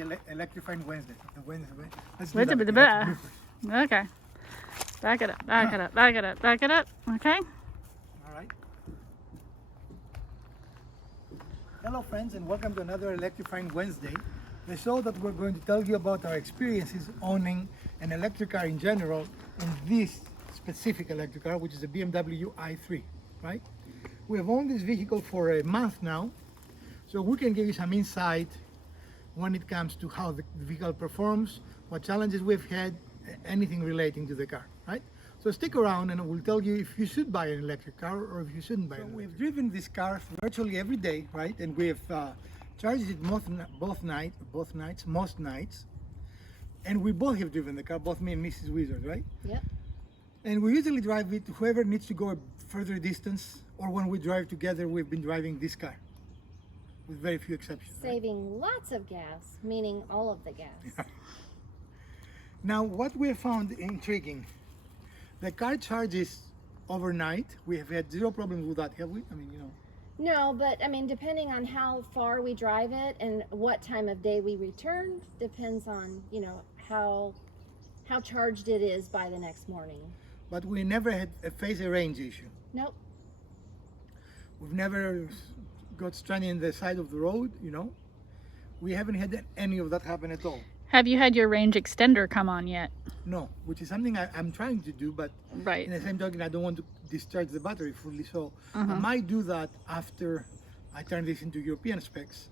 Electrifying Wednesday. The Wednesday. Let's do Wait a that. bit, Let's move it. Okay. Back it up, back it up, back it up, back it up. Okay. All right. Hello, friends, and welcome to another Electrifying Wednesday, the show that we're going to tell you about our experiences owning an electric car in general, and this specific electric car, which is a BMW i3, right? We have owned this vehicle for a month now, so we can give you some insight when it comes to how the vehicle performs, what challenges we've had, anything relating to the car, right? So stick around and we'll tell you if you should buy an electric car or if you shouldn't buy it. We've driven this car virtually every day, right? And we have charged it most nights. And we both have driven the car, both me and Mrs. Wizard, right? Yep. And we usually drive it, whoever needs to go a further distance, or when we drive together, we've been driving this car, with very few exceptions. Saving lots of gas, meaning all of the gas. Now, what we have found intriguing, the car charges overnight. We have had zero problems with that, have we? I mean, you know. No, but I mean, depending on how far we drive it and what time of day we return, depends on, you know, how charged it is by the next morning. But we never had faced a range issue. Nope. We've never got stranded in the side of the road, you know. We haven't had any of that happen at all. Have you had your range extender come on yet? No, which is something I'm trying to do, but Right. in the same token, I don't want to discharge the battery fully, so I might do that after I turn this into European specs,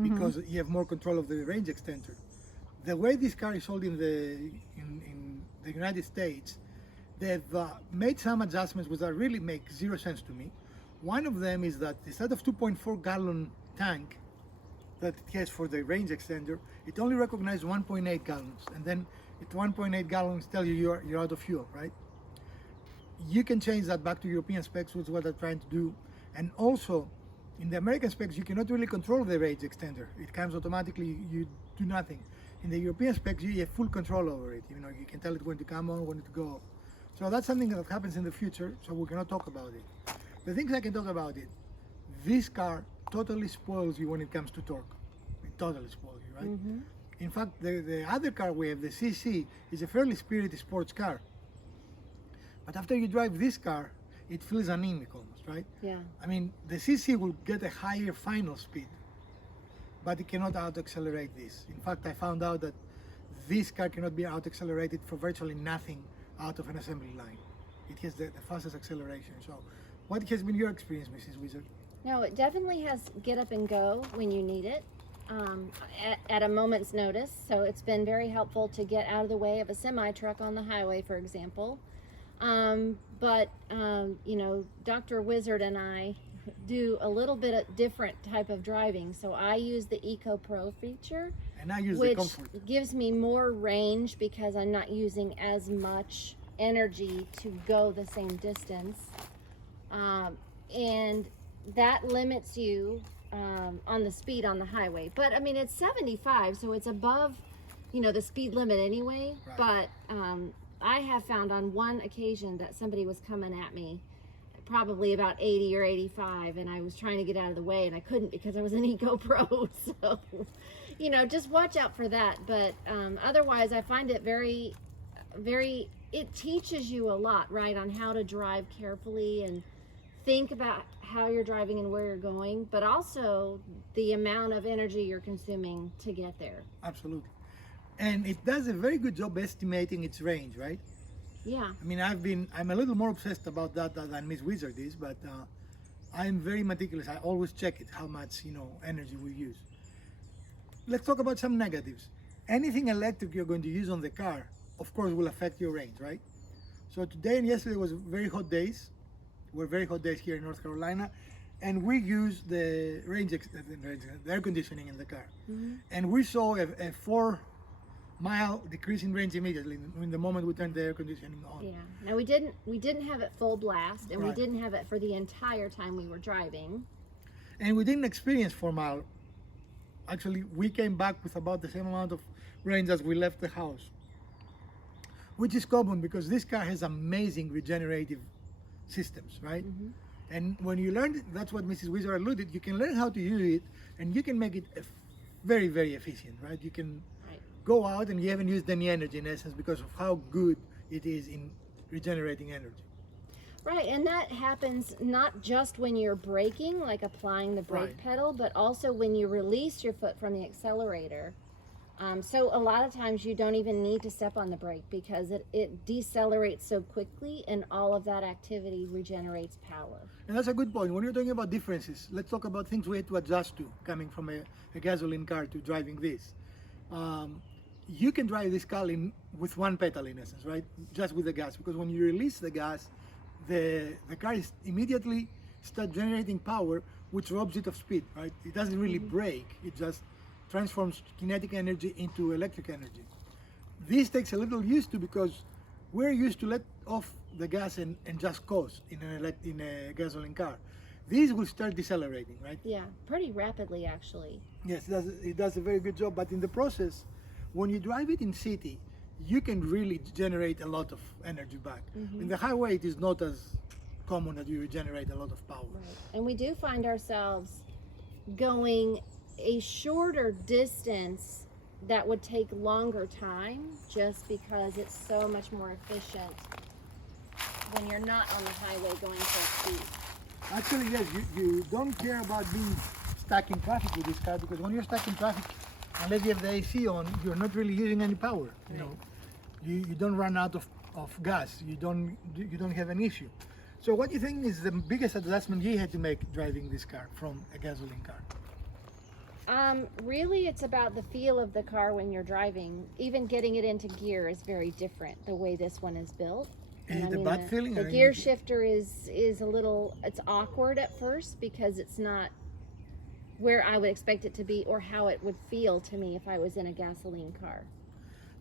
because you have more control of the range extender. The way this car is sold in the United States, they've made some adjustments which really make zero sense to me. One of them is that instead of 2.4 gallon tank that it has for the range extender, it only recognizes 1.8 gallons, and then at 1.8 gallons tell you you're out of fuel, right? You can change that back to European specs, which is what I'm trying to do. And also, in the American specs, you cannot really control the range extender. It comes automatically, you do nothing. In the European specs, you have full control over it. You know, you can tell it when to come on, when to go off. So that's something that happens in the future, so we cannot talk about it. The things I can talk about it, this car totally spoils you when it comes to torque. It totally spoils you, right? In fact, the other car we have, the CC, is a fairly spirited sports car. But after you drive this car, it feels anemic almost, right? Yeah. I mean, the CC will get a higher final speed, but it cannot out-accelerate this. In fact, I found out that this car cannot be out-accelerated for virtually nothing out of an assembly line. It has the fastest acceleration. So what has been your experience, Mrs. Wizard? No, it definitely has get up and go when you need it, at a moment's notice. So it's been very helpful to get out of the way of a semi-truck on the highway, for example. You know, Dr. Wizard and I do a little bit of different type of driving. So I use the Eco Pro feature, And I use which the Comfort. gives me more range because I'm not using as much energy to go the same distance. And that limits you on the speed on the highway. But I mean, it's 75, so it's above, you know, the speed limit anyway. Right. But I have found on one occasion that somebody was coming at me probably about 80 or 85, and I was trying to get out of the way and I couldn't because I was an Eco Pro. So, you know, just watch out for that. But otherwise, I find it very, it teaches you a lot, right, on how to drive carefully and think about how you're driving and where you're going, but also the amount of energy you're consuming to get there. Absolutely. And it does a very good job estimating its range, right? Yeah. I mean, I'm a little more obsessed about that than Miss Wizard is, but I'm very meticulous. I always check it, how much, you know, energy we use. Let's talk about some negatives. Anything electric you're going to use on the car, of course, will affect your range, right? So today and yesterday was very hot days. Were very hot days here in North Carolina, and we used the air conditioning in the car. And we saw a 4-mile decrease in range immediately in the moment we turned the air conditioning on. Yeah. Now we didn't have it full blast, and we Right. didn't have it for the entire time we were driving. And we didn't experience 4-mile. Actually, we came back with about the same amount of range as we left the house, which is common because this car has amazing regenerative systems, right? And when you learn, that's what Mrs. Wizard alluded, you can learn how to use it, and you can make it a very, very efficient, right? You can Right. go out and you haven't used any energy in essence because of how good it is in regenerating energy. Right, and that happens not just when you're braking, like applying the brake Right. pedal, but also when you release your foot from the accelerator. So a lot of times you don't even need to step on the brake because it decelerates so quickly, and all of that activity regenerates power. And that's a good point. When you're talking about differences, let's talk about things we had to adjust to coming from a gasoline car to driving this. You can drive this car with one pedal in essence, right? Just with the gas, because when you release the gas, the car is immediately start generating power, which robs it of speed, right? It doesn't really brake. It just transforms kinetic energy into electric energy. This takes a little used to because we're used to let off the gas and just coast in a gasoline car. These will start decelerating, right? Yeah, pretty rapidly actually. Yes, it does a very good job. But in the process, when you drive it in city, you can really generate a lot of energy back. In the highway, it is not as common that you regenerate a lot of power. Right. And we do find ourselves going a shorter distance that would take longer time just because it's so much more efficient when you're not on the highway going full speed. Actually, yes, you don't care about being stuck in traffic with this car because when you're stuck in traffic, unless you have the AC on, you're not really using any power. You know, you don't run out of gas. You don't have an issue. So what do you think is the biggest adjustment you had to make driving this car from a gasoline car? Really, it's about the feel of the car when you're driving. Even getting it into gear is very different the way this one is built. Is And it a bad feeling? The gear shifter is a little, it's awkward at first because it's not where I would expect it to be or how it would feel to me if I was in a gasoline car.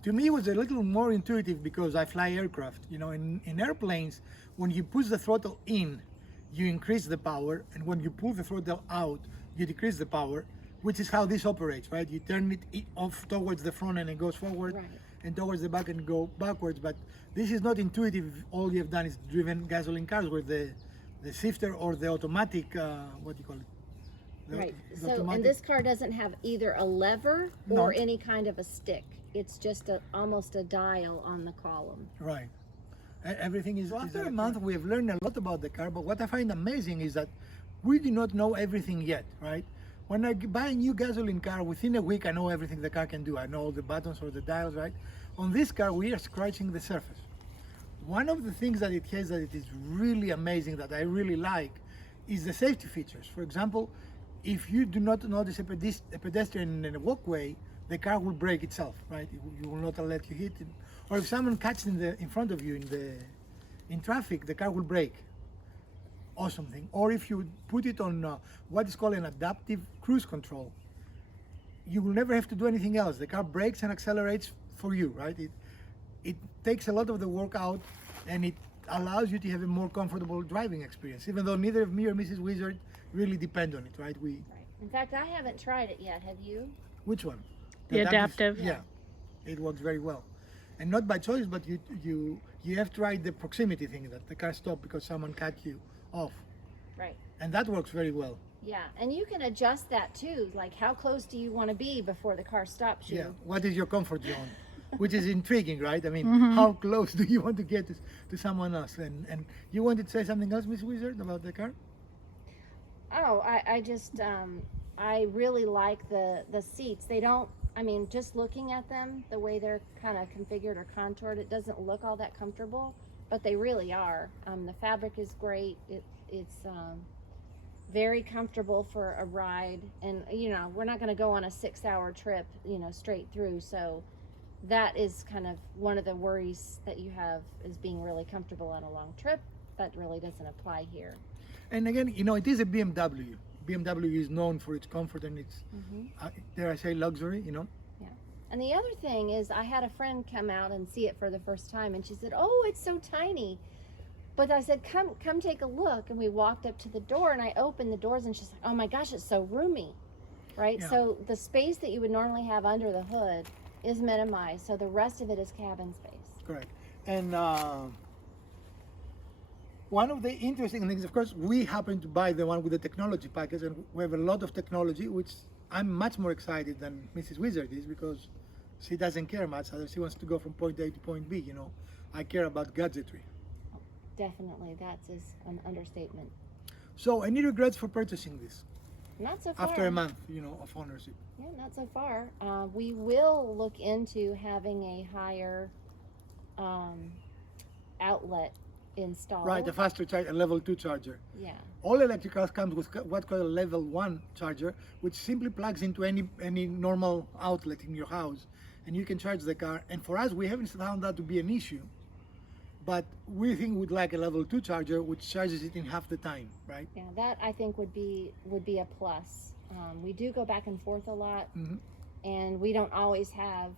To me, it was a little more intuitive because I fly aircraft. You know, in airplanes, when you push the throttle in, you increase the power, and when you pull the throttle out, you decrease the power, which is how this operates, right? You turn it off towards the front and it goes forward, Right. and towards the back and go backwards. But this is not intuitive. All you have done is driven gasoline cars where the shifter or the automatic, what do you call it? Right. The So, and automatic- this car doesn't have either a lever No. or any kind of a stick. It's just almost a dial on the column. Right. Everything is. After a month, we have learned a lot about the car. But what I find amazing is that we do not know everything yet, right? When I buy a new gasoline car, within a week I know everything the car can do. I know all the buttons or the dials, right? On this car, we are scratching the surface. One of the things that it has that it is really amazing that I really like is the safety features. For example, if you do not notice a pedestrian in a walkway, the car will brake itself, right? You will not let you hit it. Or if someone catches in front of you in traffic, the car will brake. Awesome thing. Or if you put it on what is called an adaptive cruise control, you will never have to do anything else. The car brakes and accelerates for you, right? It takes a lot of the work out, and it allows you to have a more comfortable driving experience, even though neither of me or Mrs. Wizard really depend on it, right? Right. In fact, I haven't tried it yet. Have you? Which one? The adaptive. Yeah, it works very well. And not by choice, but you have tried the proximity thing, that the car stopped because someone cut you off. Right. And that works very well. Yeah, and you can adjust that too. Like, how close do you want to be before the car stops you? Yeah. What is your comfort zone? Which is intriguing, right? I mean, how close do you want to get to someone else? And you wanted to say something else, Miss Wizard, about the car? Oh, I just, I really like the seats. They don't, I mean, just looking at them, the way they're kind of configured or contoured, it doesn't look all that comfortable, but they really are. The fabric is great. It's very comfortable for a ride. And, you know, we're not going to go on a 6-hour trip, you know, straight through. So that is kind of one of the worries that you have, is being really comfortable on a long trip. That really doesn't apply here. And again, you know, it is a BMW. BMW is known for its comfort and its, dare I say, luxury, you know? Yeah. And the other thing is, I had a friend come out and see it for the first time, and she said, "Oh, it's so tiny." But I said, come take a look. And we walked up to the door, and I opened the doors, and she's like, "Oh my gosh, it's so roomy." Right? Yeah. So the space that you would normally have under the hood is minimized. So the rest of it is cabin space. Correct. And one of the interesting things, of course, we happen to buy the one with the technology package, and we have a lot of technology, which I'm much more excited than Mrs. Wizard is because she doesn't care much. She wants to go from point A to point B, you know. I care about gadgetry. Definitely, that's an understatement. So, any regrets for purchasing this Not so far. after a month, you know, of ownership? Yeah, not so far. We will look into having a higher outlet installed. Right, a faster charge, a level 2 charger. Yeah. All electric cars comes with what's called a level 1 charger, which simply plugs into any normal outlet in your house, and you can charge the car. And for us, we haven't found that to be an issue, but we think we'd like a level 2 charger, which charges it in half the time, right? Yeah, that I think would be a plus. We do go back and forth a lot, Mhm. and we don't always have,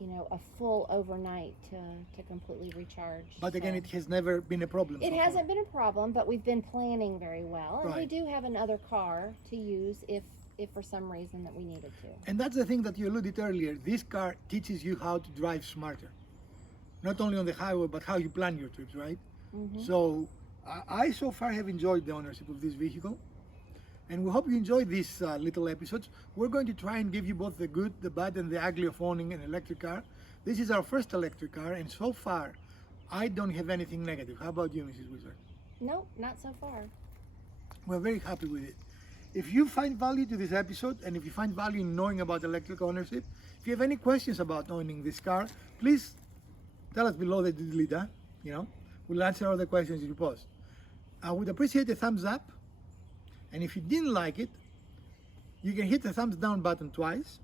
you know, a full overnight to completely recharge. But again, so. it has never been a problem. It so far. hasn't been a problem, but we've been planning very well, and we Right. do have another car to use if for some reason that we needed to. And that's the thing that you alluded earlier. This car teaches you how to drive smarter, not only on the highway, but how you plan your trips, right? Mhm. So I so far have enjoyed the ownership of this vehicle, and we hope you enjoyed these little episodes. We're going to try and give you both the good, the bad, and the ugly of owning an electric car. This is our first electric car, and so far I don't have anything negative. How about you, Mrs. Wizard? No, not so far. We're very happy with it. If you find value to this episode, and if you find value in knowing about electric ownership, if you have any questions about owning this car, please tell us below the doodly-da, you know. We'll answer all the questions you post. I would appreciate a thumbs up, and if you didn't like it, you can hit the thumbs down button twice,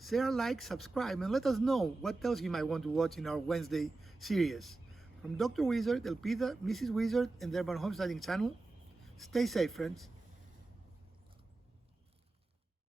share, like, subscribe, and let us know what else you might want to watch in our Wednesday series. From Dr. Wizard, Elpida, Mrs. Wizard, and the Urban Homesteading channel, stay safe, friends.